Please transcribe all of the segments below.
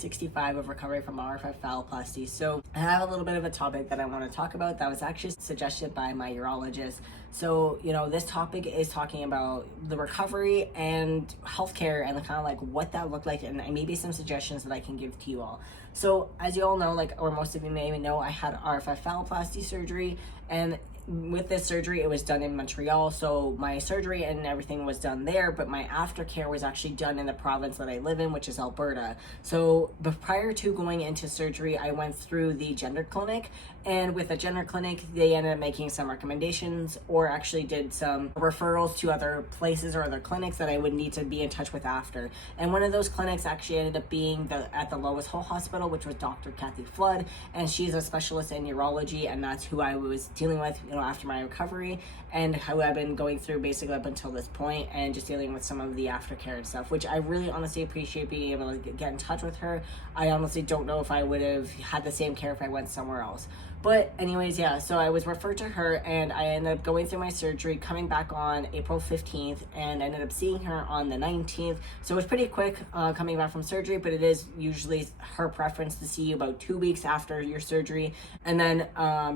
65 of recovery from RFF phalloplasty. So I have a little bit of a topic that I want to talk about that was actually suggested by my urologist. So, this topic is talking about the recovery and healthcare and kind of like what that looked like, and maybe some suggestions that I can give to you all. So as you all know, or most of you may know, I had RFF phalloplasty surgery, and with this surgery, it was done in Montreal. So my surgery and everything was done there, but my aftercare was actually done in the province that I live in, which is Alberta. So prior to going into surgery, I went through the gender clinic, and with the gender clinic, they ended up making some recommendations or actually did some referrals to other places or other clinics that I would need to be in touch with after. And one of those clinics actually ended up being at the Lois Hole Hospital, which was Dr. Kathy Flood, and she's a specialist in urology, and that's who I was dealing with, after my recovery, and how I've been going through basically up until this point, and just dealing with some of the aftercare and stuff, which I really honestly appreciate being able to get in touch with her. I honestly don't know if I would have had the same care if I went somewhere else. But anyways, yeah, so I was referred to her, and I ended up going through my surgery, coming back on April 15th, and ended up seeing her on the 19th. So it was pretty quick coming back from surgery, but it is usually her preference to see you about 2 weeks after your surgery. And then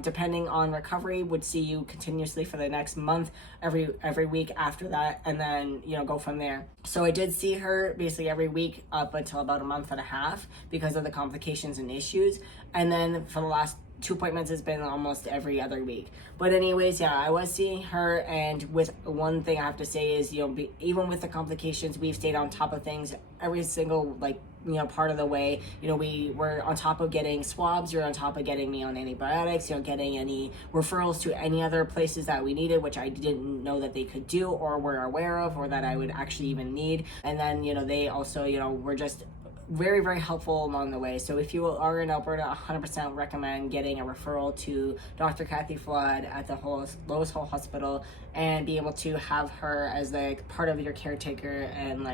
depending on recovery, would see you continuously for the next month, every week after that, and then, go from there. So I did see her basically every week up until about a month and a half because of the complications and issues. And then for the last 2 appointments, has been almost every other week. But anyways, yeah, I was seeing her, and with one thing I have to say is, even with the complications, we've stayed on top of things every single part of the way. We were on top of getting swabs, you're on top of getting me on antibiotics, getting any referrals to any other places that we needed, which I didn't know that they could do or were aware of, or that I would actually even need. And then, they also, were just very, very helpful along the way. So if you are in Alberta, 100% recommend getting a referral to Dr. Kathy Flood at the Lois Hole Hospital, and be able to have her as part of your caretaker, and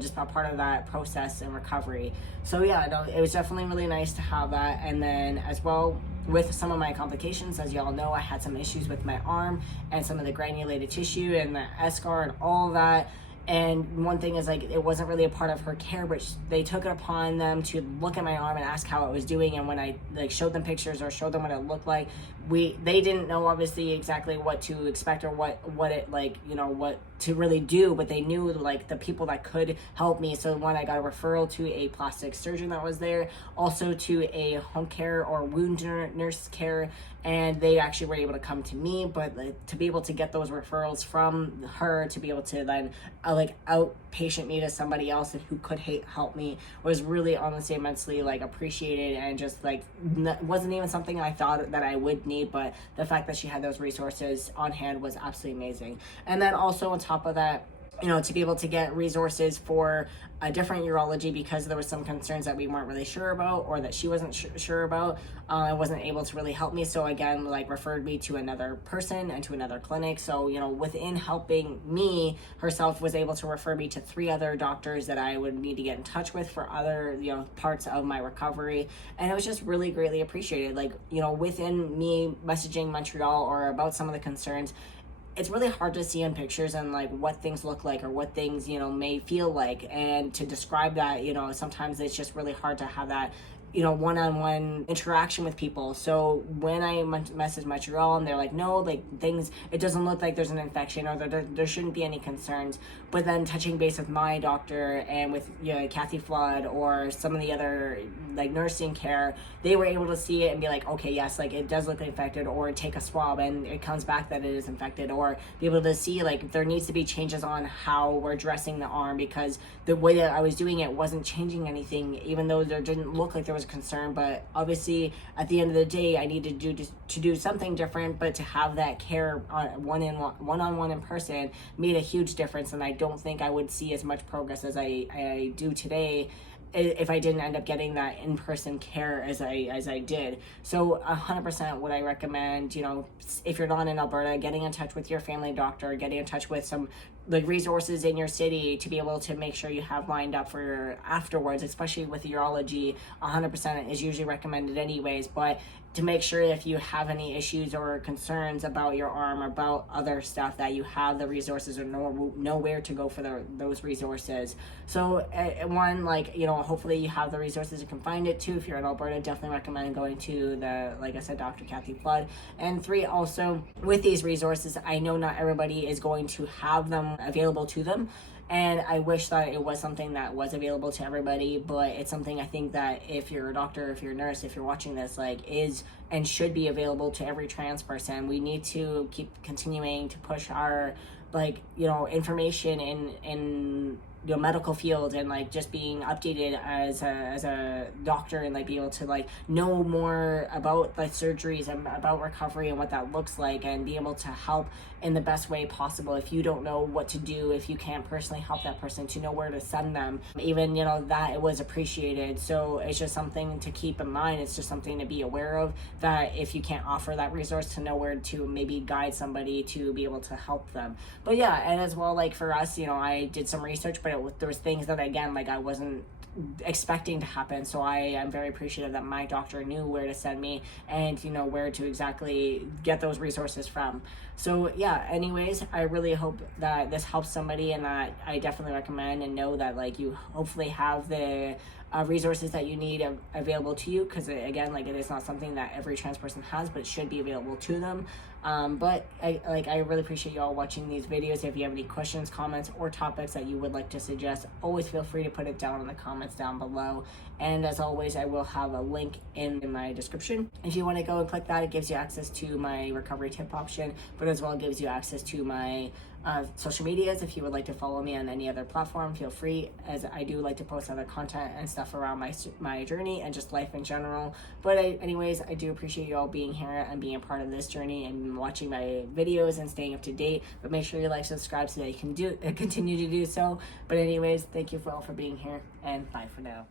just a part of that process and recovery. So yeah, no, it was definitely really nice to have that. And then as well, with some of my complications, as y'all know, I had some issues with my arm and some of the granulated tissue and the eschar and all of that. And one thing is, it wasn't really a part of her care, but they took it upon them to look at my arm and ask how it was doing. And when I showed them pictures or showed them what it looked like, they didn't know obviously exactly what to expect or what it what to really do, but they knew the people that could help me. So one, I got a referral to a plastic surgeon that was there, also to a home care or wound nurse care, and they actually were able to come to me. But to be able to get those referrals from her, to be able to then outpatient me to somebody else who could help me, was really honestly immensely appreciated, and just wasn't even something I thought that I would need, but the fact that she had those resources on hand was absolutely amazing. And then also on top of that, to be able to get resources for a different urology, because there was some concerns that we weren't really sure about, or that she wasn't sure about, and wasn't able to really help me. So again, referred me to another person and to another clinic. So, within helping me, herself was able to refer me to 3 other doctors that I would need to get in touch with for other, parts of my recovery. And it was just really greatly appreciated. Within me messaging Montreal or about some of the concerns, it's really hard to see in pictures and what things look like, or what things may feel like, and to describe that, sometimes it's just really hard to have that one-on-one interaction with people. So when I messaged Montreal, and they're like, no, things, it doesn't look like there's an infection, or there shouldn't be any concerns. But then touching base with my doctor and with Kathy Flood or some of the other nursing care, they were able to see it and be like, okay, yes, it does look infected, or take a swab and it comes back that it is infected, or be able to see there needs to be changes on how we're dressing the arm, because the way that I was doing it wasn't changing anything, even though there didn't look like there was concern. But obviously at the end of the day, I needed to do something different, but to have that care one-on-one in person made a huge difference. And I don't think I would see as much progress as I do today if I didn't end up getting that in-person care as I did. So 100% would I recommend, if you're not in Alberta, getting in touch with your family doctor, getting in touch with some resources in your city to be able to make sure you have lined up for afterwards, especially with urology. 100% is usually recommended anyways, but to make sure if you have any issues or concerns about your arm or about other stuff, that you have the resources or know where to go for those resources. So one, hopefully you have the resources, you can find it too. If you're in Alberta, definitely recommend going to the, like I said, Dr. Kathy Flood. And 3, also with these resources, I know not everybody is going to have them available to them, and I wish that it was something that was available to everybody, but it's something I think that if you're a doctor, if you're a nurse, if you're watching this, like, is and should be available to every trans person. We need to keep continuing to push our, like, you know, information in you know, medical field, and like just being updated as a doctor, and like be able to like know more about like surgeries and about recovery and what that looks like, and be able to help in the best way possible. If you don't know what to do, if you can't personally help that person, to know where to send them, even, you know, that it was appreciated. So it's just something to keep in mind. It's just something to be aware of, that if you can't offer that resource, to know where to maybe guide somebody to be able to help them. But yeah, and as well, like for us, you know, I did some research, but there was things that, again, like I wasn't expecting to happen. So I am very appreciative that my doctor knew where to send me, and, you know, where to exactly get those resources from. So yeah, anyways, I really hope that this helps somebody, and that I definitely recommend and know that like you hopefully have the resources that you need available to you, because again, like, it is not something that every trans person has, but it should be available to them. But I really appreciate you all watching these videos. If you have any questions, comments, or topics that you would like to suggest, always feel free to put it down in the comments down below. And as always, I will have a link in my description. If you want to go and click that, it gives you access to my recovery tip option, but as well gives you access to my social medias. If you would like to follow me on any other platform, feel free, as I do like to post other content and stuff around my journey and just life in general. But anyways, I do appreciate you all being here and being a part of this journey and watching my videos and staying up to date. But make sure you like, subscribe, so that you can continue to do so. But anyways, thank you all for being here, and bye for now.